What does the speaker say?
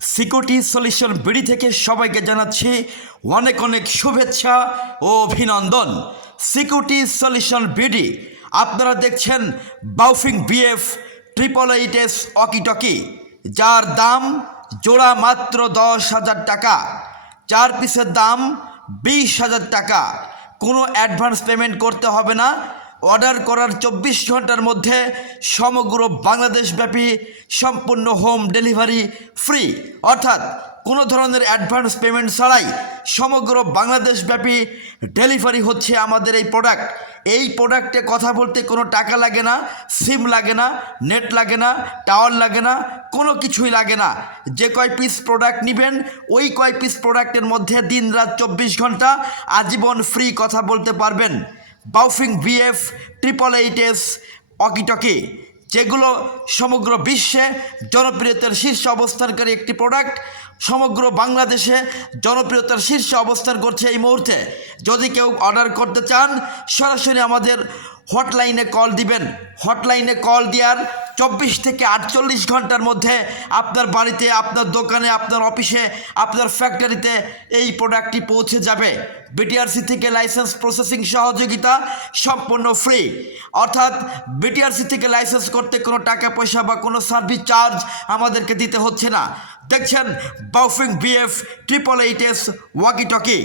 Security solution BD থেকে সবাইকে জানাচ্ছি অনেক অনেক শুভেচ্ছা ও অভিনন্দন। সিকিউরিটি সলিউশন বিডি, আপনারা দেখছেন Baofeng BF triple eight S walkie talkie যার দাম জোড়া মাত্র দশ হাজার টাকা। চার পিসের দাম বিশ হাজার টাকা। কোনো অ্যাডভান্স পেমেন্ট করতে হবে না। অর্ডার করার চব্বিশ ঘণ্টার মধ্যে সমগ্র বাংলাদেশব্যাপী সম্পূর্ণ হোম ডেলিভারি ফ্রি। অর্থাৎ কোনো ধরনের অ্যাডভান্স পেমেন্ট ছাড়াই সমগ্র বাংলাদেশব্যাপী ডেলিভারি হচ্ছে আমাদের এই প্রোডাক্ট। এই প্রোডাক্টে কথা বলতে কোনো টাকা লাগে না, সিম লাগে না, নেট লাগে না, টাওয়ার লাগে না, কোনো কিছুই লাগে না। যে কয় পিস প্রোডাক্ট নেবেন, ওই কয় পিস প্রোডাক্টের মধ্যে দিন রাত চব্বিশ ঘণ্টা আজীবন ফ্রি কথা বলতে পারবেন। Baofeng BF triple eight S walkie talkie যেগুলো সমগ্র বিশ্বে জনপ্রিয়তার শীর্ষে অবস্থানকারী একটি প্রোডাক্ট সমগ্র বাংলাদেশে জনপ্রিয়তার শীর্ষে অবস্থান করছে এই মুহূর্তে। যদি কেউ অর্ডার করতে চান, সরাসরি আমাদের হটলাইনে কল দিবেন। হটলাইনে কল দেওয়ার চব্বিশ থেকে আটচল্লিশ ঘণ্টার মধ্যে আপনার বাড়িতে, আপনার দোকানে, আপনার অফিসে, আপনার ফ্যাক্টরিতে এই প্রোডাক্টটি পৌঁছে যাবে। বিটিআরসি থেকে লাইসেন্স প্রসেসিং সহযোগিতা সম্পূর্ণ ফ্রি অর্থাৎ বিটিআরসি থেকে লাইসেন্স করতে কোনো টাকা, পয়সা বা কোনো সার্ভিস চার্জ আমাদেরকে দিতে হচ্ছে না। দেখছেন Baofeng BF triple eight S walkie talkie